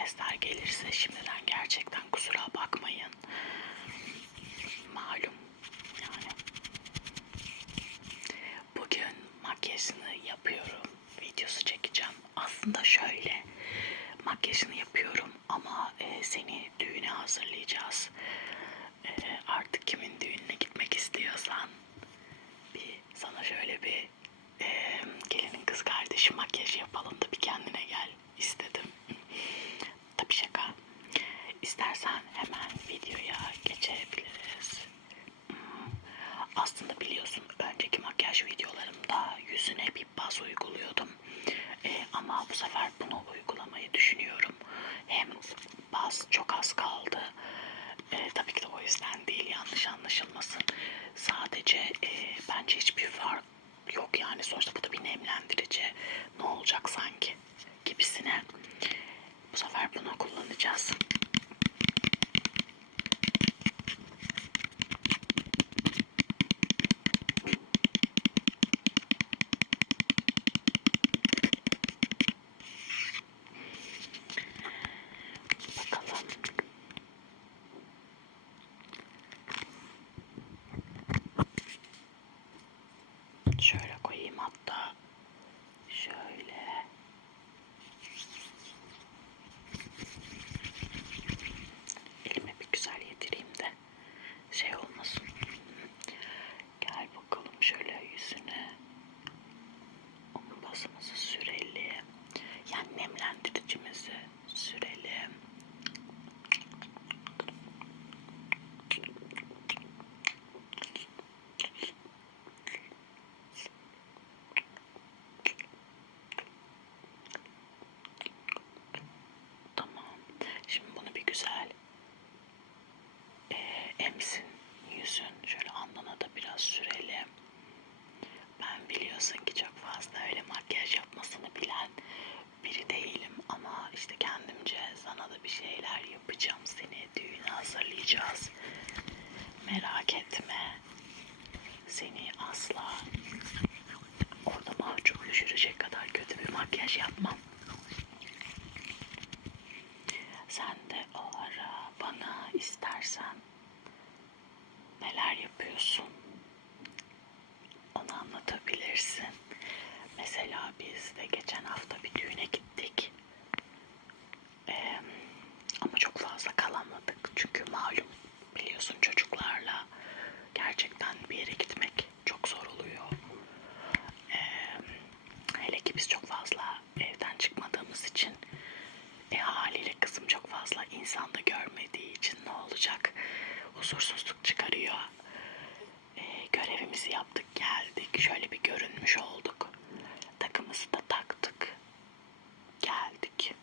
mesajlar gelirse şimdiden gerçekten kusura bakmayın. Malum yani. Bugün makyajını yapıyorum. Videosu çekeceğim. Aslında şöyle makyajını yapıyorum ama e, seni düğüne hazırlayacağız. E, artık kimin düğününe gitmek istiyorsan bir sana şöyle bir e, gelinin kız kardeşi makyajı yapalım da bir kendine gel istedim. Tabii şaka. İstersen hemen videoya geçebiliriz. Hmm. Aslında biliyorsun önceki makyaj videolarımda yüzüne bir baz uyguluyordum. E, ama bu sefer bunu uygulamayı düşünüyorum. Hem baz çok az kaldı. E, tabii ki de o yüzden değil yanlış anlaşılmasın. Sadece e, bence hiçbir fark yok yani sonuçta bu da bir nemlendirici. Ne olacak sanki gibisine. Bu sefer bunu kullanacağız. Bakalım. Şöyle koyayım hatta. Şöyle. Elime bir güzel yedireyim de şey olmasın. Gel bakalım şöyle yüzüne. Onun basımızı sürelim. Yani nemlendiricimizi sürelim. Tamam. Şimdi bunu bir güzel e, emsin yüzün. Şöyle alnına da biraz sürelim. Ben biliyorsun ki çok fazla öyle makyaj yapmasını bilen biri değilim ama işte kendimce sana da bir şeyler yapacağım. Seni düğüne hazırlayacağız. Merak etme. Seni asla orada mahcup düşürecek kadar kötü bir makyaj yapmam. Sen de o ara bana istersen neler yapıyorsun onu anlatabilirsin. Mesela biz de geçen hafta bir düğüne gittik. Ee, ama çok fazla kalamadık. Çünkü malum biliyorsun çocuklarla gerçekten bir yere gitmek çok zor oluyor. Ee, hele ki biz çok fazla evden çıkmadığımız için e haliyle kızım çok fazla insan da görmediği için ne olacak? Huzursuzluk çıkarıyor. E, görevimizi yaptık geldik. Şöyle bir görünmüş olduk. Takımızı da taktık. Geldik.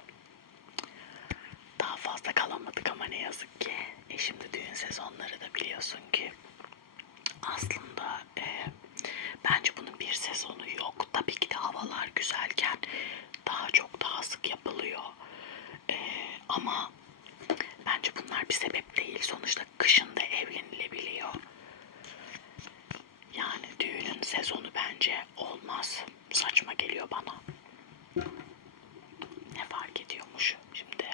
Daha fazla kalamadık ama ne yazık ki. E şimdi düğün sezonları da biliyorsun ki aslında e, bence bunun bir sezonu yok. Tabii ki de havalar güzelken daha çok daha sık yapılıyor. E, ama bence bunlar bir sebep değil. Sonuçta kışın da evlenilebiliyor. Yani düğünün sezonu bence olmaz. Saçma geliyor bana. Ne fark ediyormuş şimdi?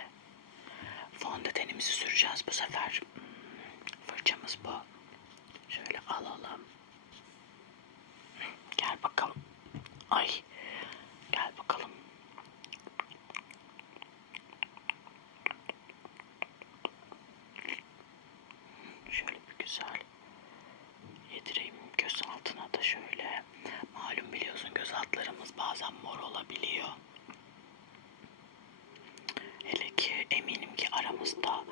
Fondötenimizi süreceğiz bu sefer. Hmm, Fırçamız bu. Şöyle alalım. Gel bakalım. Ay. Gel bakalım. Şöyle bir güzel yedireyim göz altına da şöyle. Malum biliyorsun göz altlarımız bazen mor olabiliyor. Hele ki eminim ki aramızda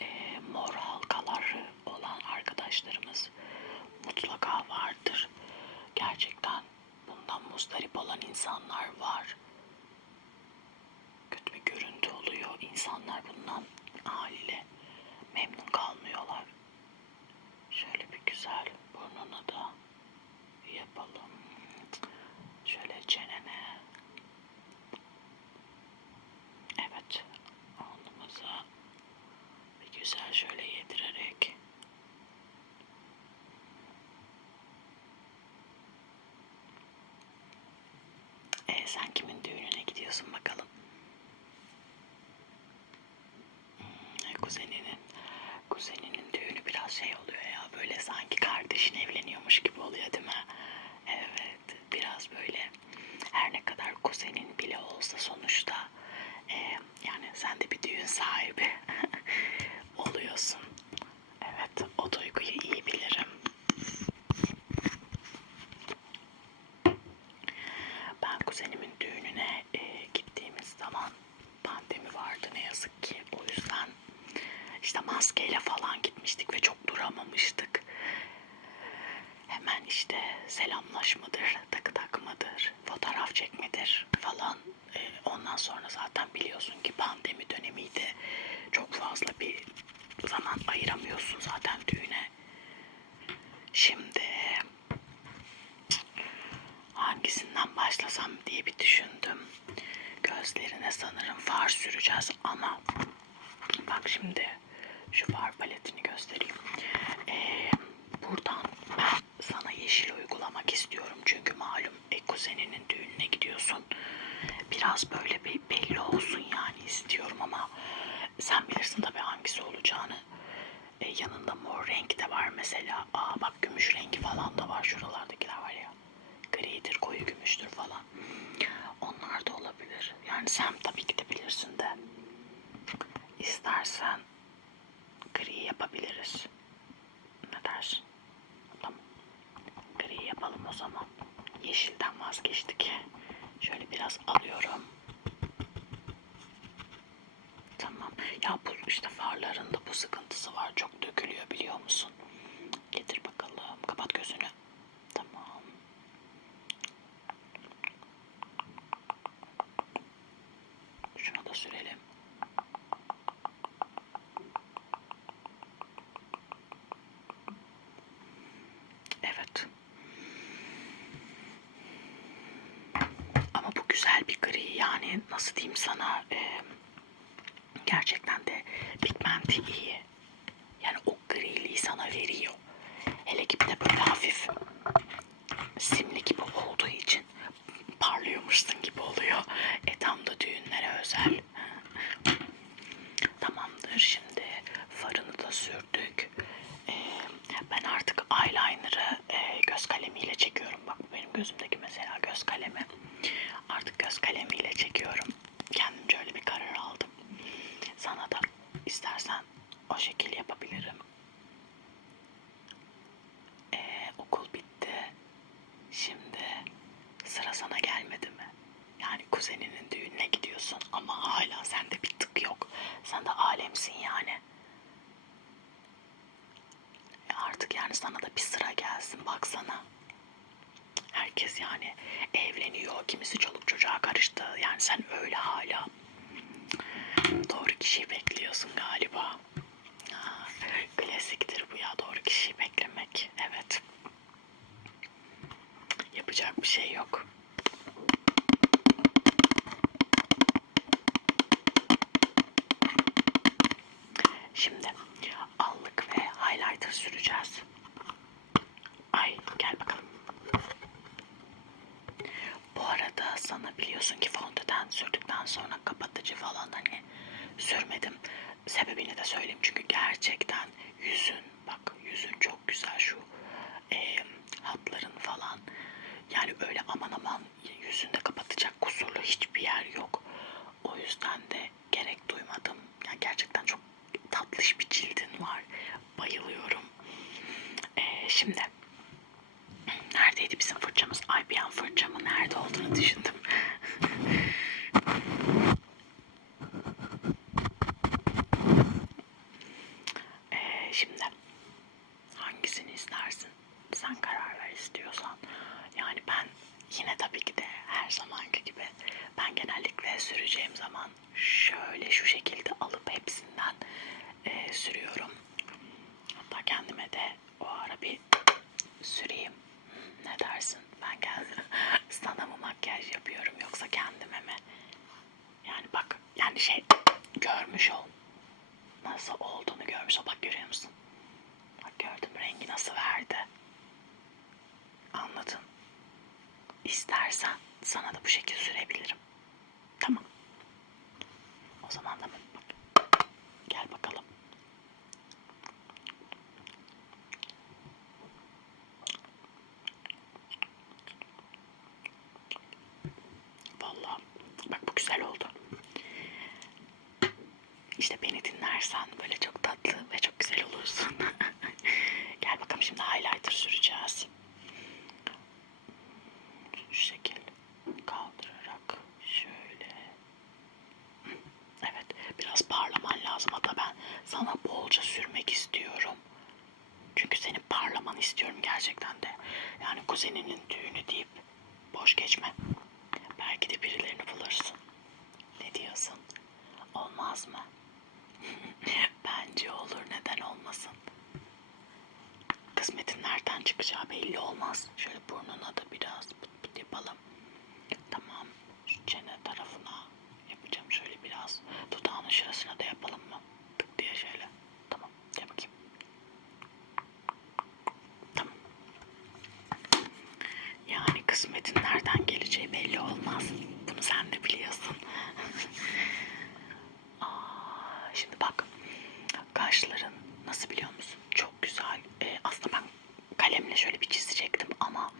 e, mor halkaları olan arkadaşlarımız mutlaka vardır. Gerçekten bundan muzdarip olan insanlar var. Kötü bir görüntü oluyor. İnsanlar bundan haliyle memnun Sen kimin düğününe gidiyorsun bakalım? Hmm, kuzeninin. Kuzeninin düğünü biraz şey oluyor ya. Böyle sanki kardeşin evleniyormuş gibi oluyor değil mi? Evet. Biraz böyle her ne kadar kuzenin bile olsa sonuçta e, yani sen de bir düğün sahibi oluyorsun. Evet. O duyguyu iyi bilirim. Duramamıştık. Hemen işte selamlaşmadır, takı takmadır, fotoğraf çekmedir falan. E, ondan sonra zaten biliyorsun ki pandemi dönemiydi. Çok fazla bir zaman ayıramıyorsun zaten düğüne. Şimdi hangisinden başlasam diye bir düşündüm. Gözlerine sanırım far süreceğiz ama bak şimdi şu far paletini göstereyim. Ee, buradan ben sana yeşil uygulamak istiyorum. Çünkü malum e, kuzeninin düğününe gidiyorsun. Biraz böyle bir belli olsun yani istiyorum ama sen bilirsin tabii hangisi olacağını. E, yanında mor renk de var mesela. Aa bak gümüş rengi falan da var. Şuralardakiler var ya. Gridir, koyu gümüştür falan. Onlar da olabilir. Yani sen tabii ki de bilirsin de. İstersen gri yapabiliriz. Ne dersin? Tamam. Gri yapalım o zaman. Yeşilden vazgeçtik. Şöyle biraz alıyorum. Tamam. Ya bu işte farlarında bu sıkıntısı var. Çok dökülüyor biliyor musun? Getir bakalım. Kapat gözünü. Tamam. Şuna da sürelim. Evet. Ama bu bir gri yani nasıl diyeyim sana e, gerçekten de pigmenti iyi. Yani o griliği sana veriyor. Hele ki bir de böyle hafif simli gibi olduğu için parlıyormuşsun gibi oluyor. E tam da düğünlere özel. Tamamdır şimdi farını da sürdük. Ee, ben artık eyeliner'ı e, göz kalemiyle çekiyorum. Bak benim gözümdeki mesela göz kalemi. Artık göz kalemiyle çekiyorum. Kendimce öyle bir karar aldım. Sana da istersen o şekil yapabilirim. Ee, okul bitti. Şimdi sıra sana gelmedi mi? Yani kuzeninin düğününe gidiyorsun ama hala sende bir tık yok. Sen de alemsin yani. E artık yani sana da bir sıra gelsin baksana. Herkes yani evleniyor, kimisi çoluk çocuğa karıştı. Yani sen öyle hala doğru kişiyi bekliyorsun galiba. Klasiktir bu ya doğru kişiyi beklemek. Evet. Yapacak bir şey yok. Sana biliyorsun ki fondöten sürdükten sonra kapatıcı falan hani sürmedim. Sebebini de söyleyeyim çünkü gerçekten yüzün bak yüzün çok güzel şu e, hatların falan. Yani öyle aman aman yüzünde kapatacak kusurlu hiçbir yer yok. O yüzden de gerek duymadım. Yani gerçekten çok tatlış bir cildin var. Bayılıyorum. Ee, şimdi neredeydi bizim fırçamız? IBM fırçamın nerede olduğunu düşündüm. Ee, şimdi hangisini istersin? Sen karar ver istiyorsan. Yani ben yine tabii ki de her zamanki gibi ben genellikle süreceğim zaman şöyle şu şekilde alıp hepsinden e, sürüyorum. Hatta kendime de o ara bir süreyim. Hmm, Ne dersin? Ben kendim sana mı makyaj yapıyorum yoksa kendime mi? Yani bak yani şey görmüş ol. Nasıl olduğunu görmüş ol. Bak görüyor musun? Bak gördün mü rengi nasıl verdi? Anladın? İstersen sana da bu şekil sürebilirim. Tamam. O zaman da bak. Gel bakalım. işte beni dinlersen böyle çok tatlı ve çok güzel olursun. Gel bakalım şimdi highlighter süreceğiz. Şu şekil kaldırarak şöyle. Evet biraz parlaman lazım. Hatta ben sana bolca sürmek istiyorum. Çünkü senin parlamanı istiyorum gerçekten de. Yani kuzeninin düğünü deyip boş geçme. Belki de birilerini bulursun. Ne diyorsun? Olmaz mı? Bence olur. Neden olmasın? Kısmetin nereden çıkacağı belli olmaz. Şöyle burnuna da biraz pıt pıt yapalım. Tamam. Şu çene tarafına yapacağım şöyle biraz. Dudağının şurasına da yapalım mı? Tık diye şöyle. Tamam. Gel bakayım. Tamam. Yani kısmetin nereden geleceği belli olmaz. Bunu sen de biliyorsun. Aa, şimdi bak. Kaşların nasıl biliyor musun? Çok güzel. Ee, aslında ben kalemle şöyle bir çizecektim ama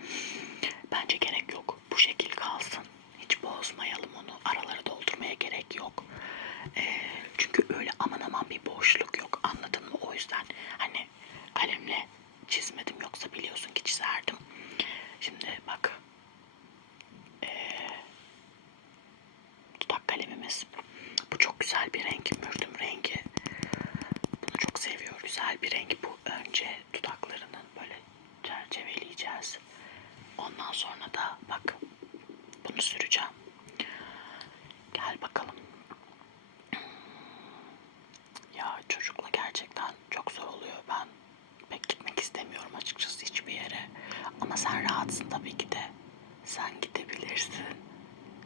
bence gerek yok. Bu şekil kalsın. Hiç bozmayalım onu. Araları doldurmaya gerek yok. Ee, çünkü öyle aman aman bir boşluk yok. Anladın mı? O yüzden hani kalemle çizmedim. Yoksa biliyorsun ki çizerdim. Şimdi bak. Ee, dudak kalemimiz. Bu çok güzel bir renk. Mürdüm rengi. Bunu çok seviyor. Güzel bir renk bu. Önce dudaklarının böyle çerçeveleyeceğiz. Ondan sonra da bak bunu süreceğim. Gel bakalım. Ya çocukla gerçekten çok zor oluyor. Ben pek gitmek istemiyorum açıkçası hiçbir yere. Ama sen rahatsın tabii ki de. Sen gidebilirsin.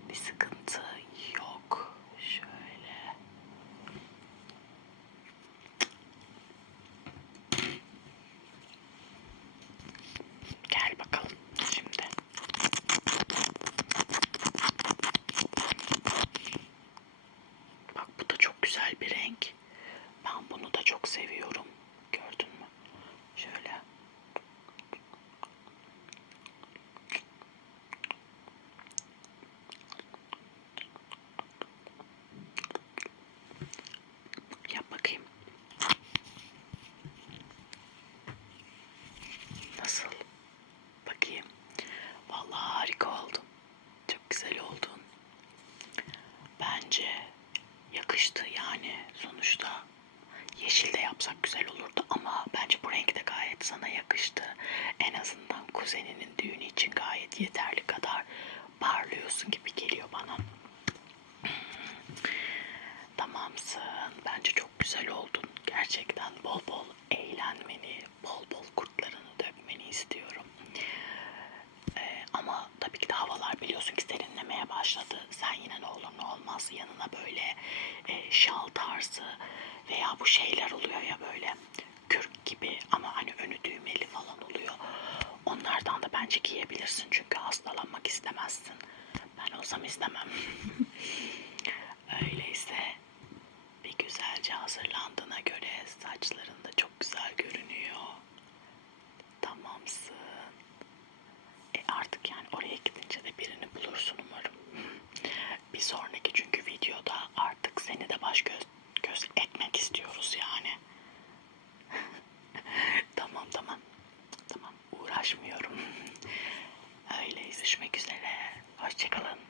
Bir sıkıntı yok. Şöyle. Gel bakalım şimdi. Bak bu da çok güzel bir renk. Ben bunu da çok seviyorum. Gördün mü? Şöyle. Yap bakayım. Nasıl? Bakayım. Vallahi harika oldun. Çok güzel oldun. Bence yakıştı yani sonuçta yeşil de yapsak güzel olurdu ama bence bu renk de gayet sana yakıştı. En azından kuzeninin düğünü için gayet yeterli kadar parlıyorsun gibi geliyor bana. Tamamsın. Bence çok güzel oldun. Gerçekten bol bol eğlenmeni, bol bol kurtlarını dökmeni istiyorum. Ee, ama tabii ki de havalar biliyorsun ki serinlemeye başladı. Sen yine ne olur ne olmaz yanına böyle e, şal tarzı veya bu şeyler oluyor ya böyle kürk gibi ama hani önü düğmeli falan oluyor. Onlardan da bence giyebilirsin çünkü hastalanmak istemezsin. Ben olsam istemem. Öyleyse bir güzelce hazırlandığına göre saçların da çok güzel görünüyor. Tamamsın. E artık yani oraya gidince de bulursun umarım. Bir sonraki çünkü videoda artık seni de baş göz, göz etmek istiyoruz yani. tamam tamam. Tamam uğraşmıyorum. Öyleyse görüşmek üzere. Hoşçakalın.